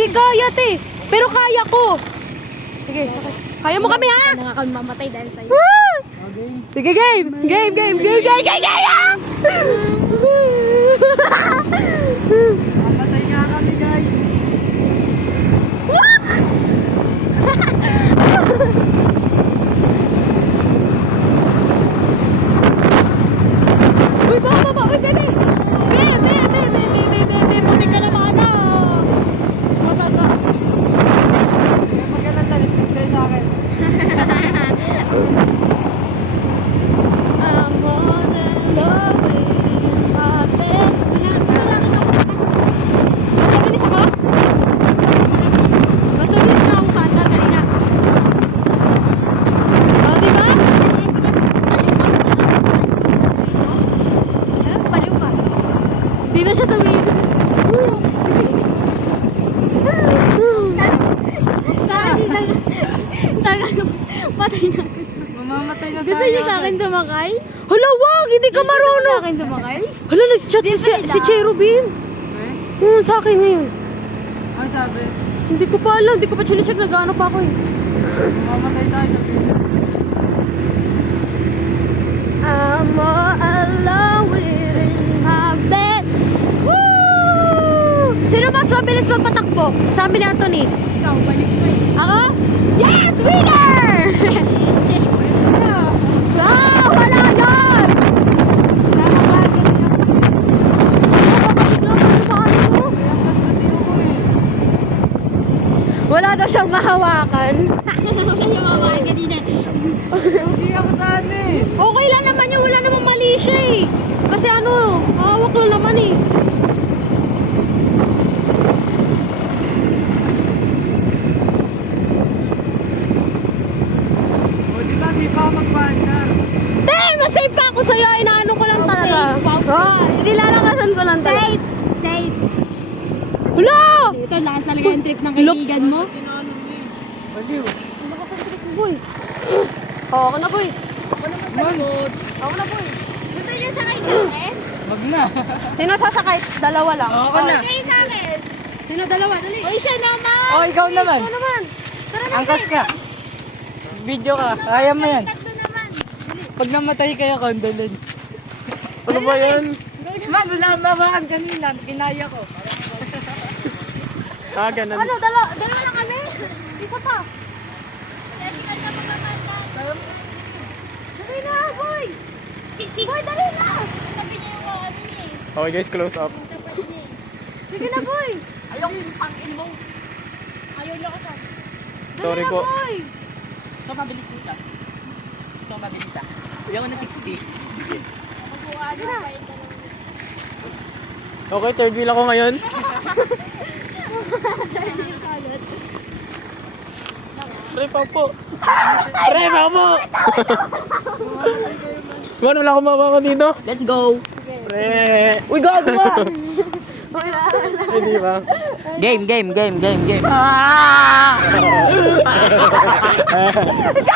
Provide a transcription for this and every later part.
Hindi kaya, te. Pero kaya ko. Sige, sakay. Kaya mo kami, ha? Hindi na nga kami mamatay dahil sa'yo. Woo! Sige, game! Game, game, game, game, game, game! Mamatay nga kami, guys. Uy, baba! Uy, bebe! Bebe! Puti ka naman, ha? Nasaan ka? Magandang talis kayo sa akin. I'm more than loving my bed. Mas mabilis ako? Mas mabilis na ako kanta kanina. Oh, diba? Paliw ka. Di na siya sabihin. Patay na. Mamamatay na tayo. Gusto niyo sa akin sumakay? Hala, wag! Hindi ka Gusto sa marunong! akin sumakay? Hala, nag-chat si Cherubim. Sa akin ngayon. Ano sabi? Hindi ko pa alam. Hindi ko pa chinecheck. Nag-ano pa ako eh. Mamamatay tayo sa piso. I'm more alone within my bed. Woo! Sino mas mabilis magpatakbo? Sabi ni Anthony. Ikaw, balik mo eh. Ako? Yes! Winner! Ah! Wala yan! Wala daw siyang mahawakan. Yung mama kanina. Hindi ako saan eh. Okay lang naman niya. Wala namang mali siya eh. Kasi ano, hawak lang naman eh. O diba, sipa ako magpaandar. Masave pa ako sa'yo. Inaano ko lang Okay, talaga. wow. Nilalakasan ko lang talaga. Safe! Safe! Wala! Ito, lakas talaga yung trip ng kaibigan mo. Baliw. Boy. Oo, ako na boy. Man, Ako na boy. Gusto niyo sakay sa akin? wag na. Sino sasakay? Dalawa lang. Ako na. Sakay sa akin! Sino dalawa? Dali. Uy, siya naman! O, ikaw naman. Ikaw naman. Tara na. Angkas ka. Video ka. Kaya mo yan. Tatlo naman! Pag namatay kayo, condolence. Ano ba yan? Man, wala mawaan kanina. Kinaya ko. Ganun. Ano? Dalawa lang kami? Isa pa. Hindi ka na mamamanda. Dali na, boy. Boy, dali na. Sabi niya yung ano niya eh. Okay guys, close up. Tapat niya eh. Sige na, boy. Ayaw na kasama. Dali Sorry na, po. boy. So, mabilis po siya. So, mabilis siya. Ayaw na 60. Magbukaan na. Kain ka lang. Okay, third wheel ako ngayon. Pre, pa po. Pre, pa po. Man, wala akong mababa dito. Let's go! Pre. Uy, gago ba? Hindi ba? Game!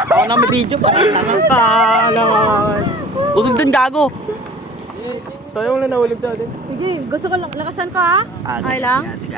Ako na may video para tanga. Alam mo naman. Usog dun, gago! Tayo lang nahulog sa atin. Sige, gusto ko lang. Lakasan ko ha? Ah, Okay sige, lang? sige, sige.